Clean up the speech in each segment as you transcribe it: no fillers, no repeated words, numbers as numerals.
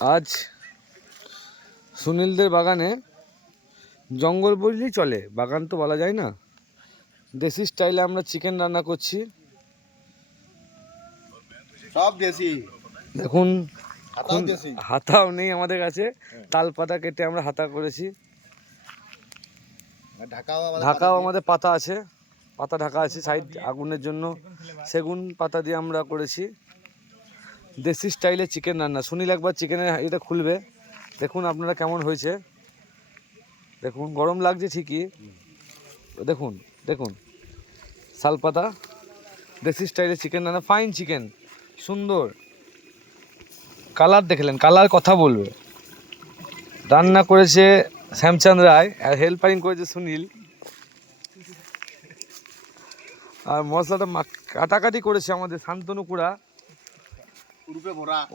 আজ সুনীলদের বাগানে জঙ্গল বললেই চলে, বাগান তো বলা যায় না। দেশি স্টাইলে আমরা চিকেন রান্না করছি। সব দেশি। দেখুন হাতাও নেই আমাদের কাছে, হ্যাঁ। তাল পাতা কেটে আমরা হাতা করেছি। ঢাকাও ঢাকাও আমাদের পাতা আছে, পাতা ঢাকা আছে সাইড আগুনের জন্য, সেগুন পাতা দিয়ে আমরা করেছি দেশি স্টাইলে চিকেন রান্না। সুনীল একবার চিকেনের এটা খুলবে, দেখুন আপনারা কেমন হয়েছে। দেখুন গরম লাগছে ঠিকই, দেখুন দেখুন শাল পাতা দেশি স্টাইলে চিকেন রান্না, ফাইন চিকেন, সুন্দর কালার দেখলেন, কালার কথা বলবে। রান্না করেছে শ্যামচাঁদ রায় আর হেল্পারিং করেছে সুনীল। আর মশলাটা কাটাকাটি করেছে আমাদের শান্তনু কুড়া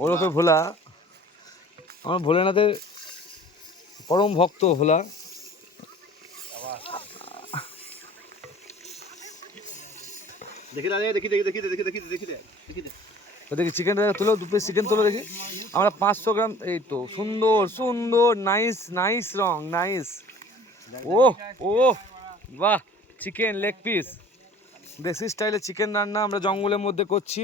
ওরফে ভোলা। আমার ভোলেনাথের পরম ভক্ত ভোলা। দেখি চিকেনটা তুলো, 2 পিস চিকেন তুলো দেখি। আমরা 500 গ্রাম, এই তো সুন্দর সুন্দর, নাইস নাইস রং, নাইস। ও ও বাহ, চিকেন লেগ পিস, দেশি স্টাইলে চিকেন রান্না আমরা জঙ্গলের মধ্যে করছি।